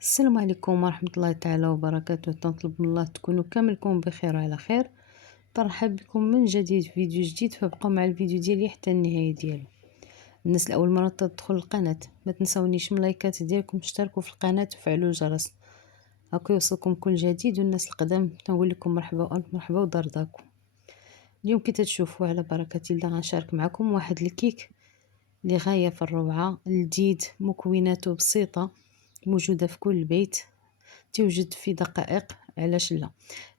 السلام عليكم ورحمة الله تعالى وبركاته. تنطلب من الله تكونوا كاملكم بخير وعلى خير. ترحب بكم من جديد في فيديو جديد، فبقوا مع الفيديو ديالي حتى النهاية ديالو. الناس الاول مرة تدخل القناة ما تنسونيش من لايكات ديالكم، تشتركوا في القناة وفعلوا الجرس هاكا يوصلكم كل جديد. والناس القدام تنقول لكم مرحبا والف مرحبا ودرداكم. اليوم كي تشوفوا على بركة الله غنشارك معكم واحد الكيك اللي غاية في الروعة، لذيذ، مكوناته بسيطة، موجودة في كل بيت، توجد في دقائق. علاش لا؟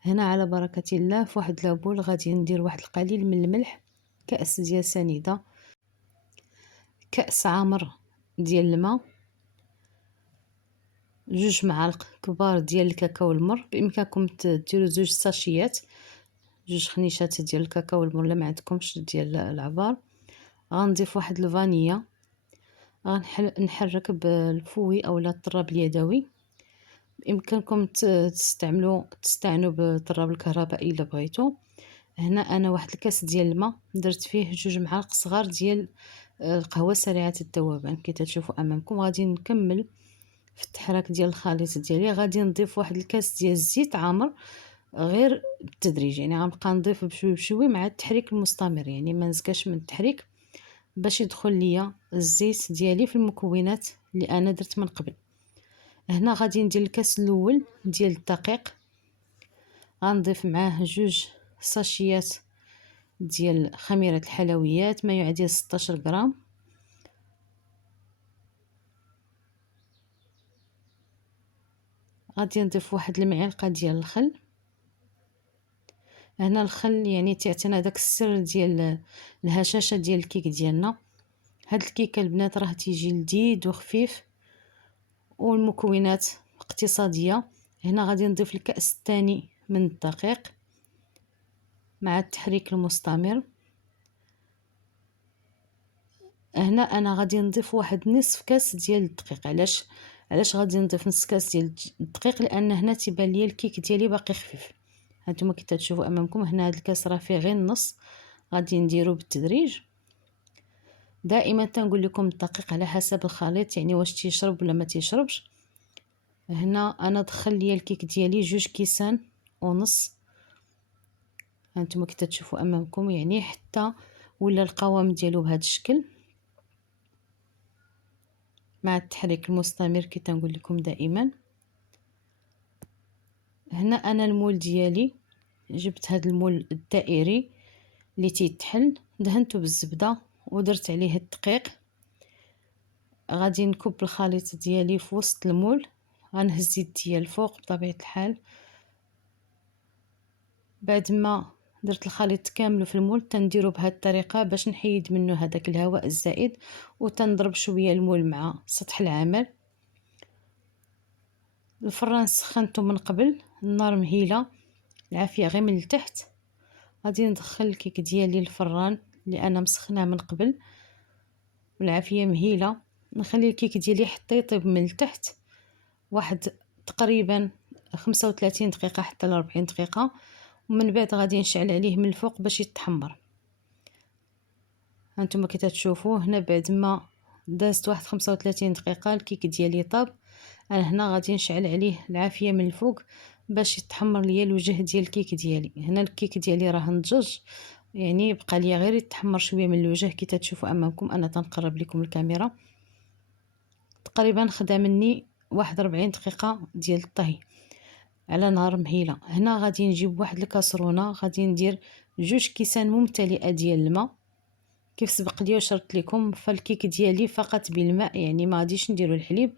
هنا على بركة الله في واحد لابول غادي ندير واحد القليل من الملح، كأس ديال سنيدة، كأس عامر ديال الماء، 2 معالق كبار ديال الكاكاو المر. بامكانكم ديروا 2 ساشيات، 2 خنيشات ديال الكاكاو المر لا ما عندكمش ديال العبار. غنضيف واحد الفانيا، غنحرك بالفوي اولا الطراب اليدوي. بامكانكم تستعنوا بالطراب الكهربائي الا بغيتو. هنا انا واحد الكاس ديال الماء درت فيه 2 معالق صغار ديال القهوه سريعه الذوبان كي تشوفوا امامكم. غادي نكمل في التحراك ديال الخليط ديالي. غادي نضيف واحد الكاس ديال الزيت عامر، غير بالتدريج، يعني غنبقى نضيف بشوي بشوي مع التحريك المستمر، يعني ما نزكاش من التحريك باش يدخل ليا الزيت ديالي في المكونات اللي انا درت من قبل. هنا غادي ندير الكاس الاول ديال الدقيق، غنضيف معاه 2 ساشيات ديال خميره الحلويات ما يعادل 16 غرام. غادي نضيف واحد المعلقه ديال الخل. هنا الخل يعني تيعطينا داك السر ديال الهشاشه ديال الكيك ديالنا. هاد الكيكه البنات راه تيجي لذيذ وخفيف والمكونات اقتصاديه. هنا غادي نضيف الكأس الثاني من الدقيق مع التحريك المستمر. هنا انا غادي نضيف واحد نصف كاس ديال الدقيق. علاش غادي نضيف نصف كاس ديال الدقيق؟ لان هنا تيبان لي الكيك ديالي باقي خفيف. هانتوما كي تشوفوا امامكم هنا هاد الكاس راه فيه غير النص. غادي نديرو بالتدريج. دائما تنقول لكم الدقيق على حسب الخليط، يعني واش تيشرب ولا ما تيشربش. هنا انا دخل لي الكيك ديالي 2 كيسان ونص. هانتوما كي تشوفوا امامكم يعني حتى ولا القوام ديالو بهذا الشكل مع التحريك المستمر كي تنقول لكم دائما. هنا انا المول ديالي جبت هذا المول الدائري اللي تيتحل، دهنته بالزبده ودرت عليه الدقيق. غادي نكب الخليط ديالي في وسط المول، غنهز يديا الفوق بطبيعه الحال. بعد ما درت الخليط كامل في المول تنديرو بهذه الطريقه باش نحيد منه هذاك الهواء الزائد، وتنضرب شويه المول مع سطح العمل. الفران سخنته من قبل، النار مهيله، العافيه غير من التحت. غادي ندخل الكيك ديالي الفران اللي انا مسخناه من قبل والعافيه مهيله. نخلي الكيك ديالي حتى يطيب من التحت واحد تقريبا 35 دقيقه حتى ل 40 دقيقه، ومن بعد غادي نشعل عليه من الفوق باش يتحمر. هانتوما كي تشوفوا هنا بعد ما دازت واحد 35 دقيقه الكيك ديالي طاب. انا هنا غادي نشعل عليه العافيه من الفوق باش يتحمر ليا الوجه ديال الكيك ديالي. هنا الكيك ديالي راه نضج، يعني بقى ليا غير يتحمر شويه من الوجه. كي تشوفوا امامكم انا تنقرب لكم الكاميرا، تقريبا خدا مني واحد 40 دقيقه ديال الطهي على نار مهيله. هنا غادي نجيب واحد الكاسرونه، غادي ندير 2 كيسان ممتلئه ديال الماء. كيف سبق لي وشرت لكم فالكيك ديالي فقط بالماء، يعني ما غاديش نديرو الحليب.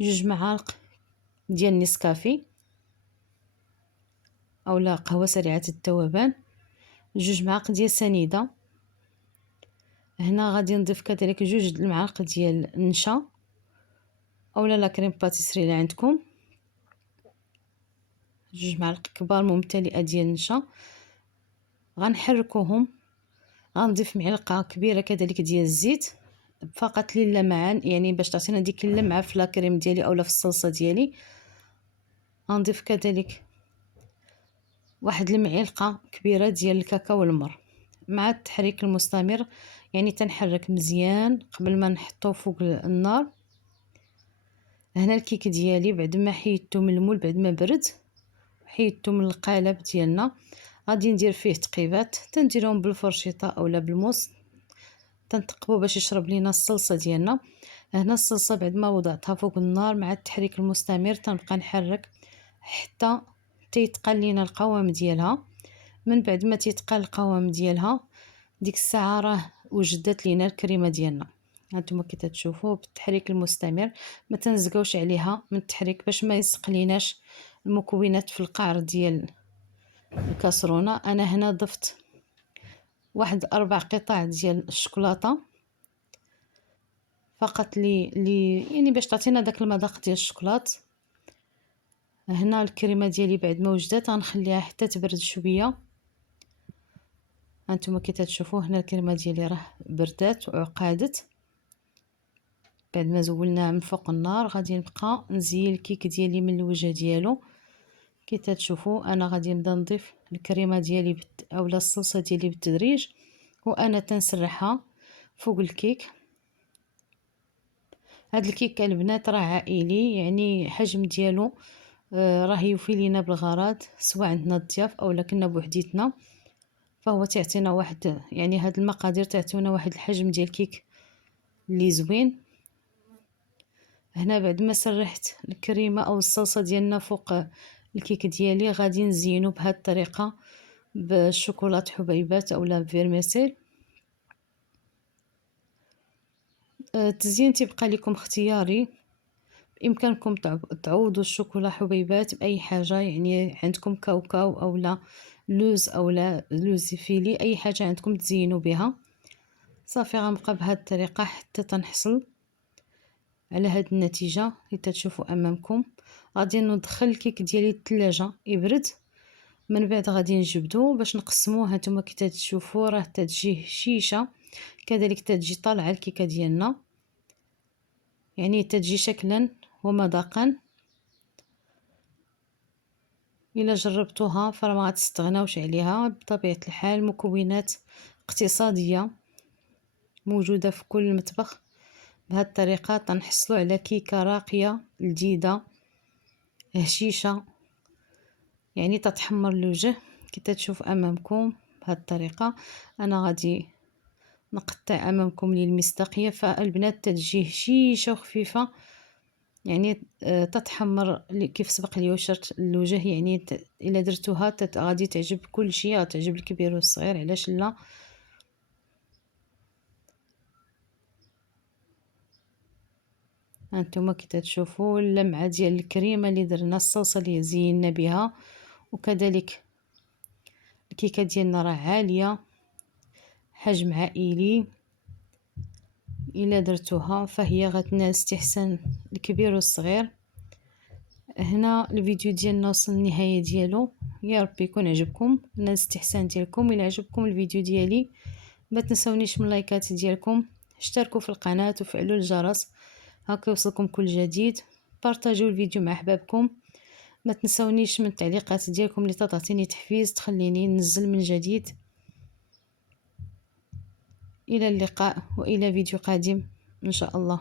2 معالق ديال نسكافي اولا قهوه سريعه الذوبان، 2 معالق ديال سنيده. هنا غادي نضيف كذلك 2 المعالق ديال النشا اولا لا كريم باتيسري اللي عندكم، 2 معالق كبار ممتلئه ديال النشا. غنحركوهم. غنضيف معلقه كبيره كذلك ديال الزيت فقط للمعان، يعني باش تعطينا ديك اللمعه في لاكريم ديالي اولا في الصلصه ديالي. غنضيف كذلك واحد المعلقه كبيره ديال الكاكاو المر مع التحريك المستمر، يعني تنحرك مزيان قبل ما نحطو فوق النار. هنا الكيك ديالي بعد ما حيدته من المول، بعد ما برد حيدته من القالب ديالنا، غادي ندير فيه تقيبات، تنديرهم بالفرشيطه اولا بالموس، تنتقبو باش يشرب لينا الصلصه ديالنا. هنا الصلصه بعد ما وضعتها فوق النار مع التحريك المستمر، تنبقى نحرك حتى تيتقل لينا القوام ديالها. من بعد ما تيتقل القوام ديالها، ديك الساعه راه وجدت لينا الكريمه ديالنا. هانتوما كي تشوفوا بالتحريك المستمر، ما تنزقوش عليها من التحريك باش ما يسقليناش المكونات في القعر ديال الكاسرونه. انا هنا ضفت واحد 4 قطع ديال الشوكولاته فقط لي يعني باش تعطينا داك المذاق ديال الشوكولات. هنا الكريمه ديالي بعد ما وجدت غنخليها حتى تبرد شويه. هانتوما كي تشوفوا هنا الكريمه ديالي راه بردات وعقادت. بعد ما زولناها من فوق النار غادي نبقى نزيل الكيك ديالي من الوجه ديالو. كي تشوفوا انا غادي نبدا نضيف الكريمه ديالي اولا الصلصه ديالي بالتدريج، وانا تنسرحها فوق الكيك. هاد الكيك البنات راه عائلي، يعني حجم ديالو راه يوفي لينا بالغرض، سواء عندنا الضياف اولا كنا بوحديتنا، فهو تعطينا واحد يعني هاد المقادير تعطيونا واحد الحجم ديال الكيك اللي زوين. هنا بعد ما سرحت الكريمه او الصلصه ديالنا فوق الكيك ديالي، غادي نزينو بهاد الطريقه بالشوكولات حبيبات اولا فيرميسيل. التزيين تيبقى لكم اختياري، بامكانكم تعوضوا الشوكولا حبيبات باي حاجه، يعني عندكم كاوكاو اولا لوز اولا لوز فيلي، اي حاجه عندكم تزينوا بها. صافي غنبقى بهذه الطريقه حتى تنحصل على هاد النتيجه اللي تشوفوا امامكم. غادي ندخل الكيك ديالي الثلاجه يبرد، من بعد غادي نجبدو باش نقسموه. هانتوما كي تشوفوا راه تتجي هشيشه، كذلك تتجي طالعه الكيكه ديالنا، يعني تتجي شكلا ومذاقا. الا جربتوها فراه ما غتستغناوش عليها. بطبيعه الحال مكونات اقتصاديه موجوده في كل مطبخ. بهذه الطريقه تنحصلوا على كيكه راقيه لذيذه هشيشه، يعني تتحمر الوجه كي تشوف امامكم. بهذه الطريقه انا غادي نقطع امامكم للمصداقيه، فالبنات تتجي هشيشه وخفيفه، يعني تتحمر كيف سبق لي وشرت الوجه. يعني الا درتوها غادي تعجب كل شيء، غتعجب الكبير والصغير، علاش لا. هانتوما كي تشوفوا اللمعه ديال الكريمه اللي درنا، الصلصه اللي زينا بها، وكذلك الكيكه ديالنا راه عاليه، حجم عائلي. الا درتوها فهي غتنال استحسان الكبير والصغير. هنا الفيديو ديالنا وصل للنهايه ديالو، يا رب يكون عجبكم، نال الاستحسان ديالكم. الى عجبكم الفيديو ديالي ما تنسونيش من لايكات ديالكم، اشتركوا في القناه وفعلوا الجرس هكا يوصلكم كل جديد. بارطاجيو الفيديو مع احبابكم، ما تنسونيش من التعليقات ديالكم اللي تعطيني تحفيز تخليني ننزل من جديد. الى اللقاء والى فيديو قادم ان شاء الله.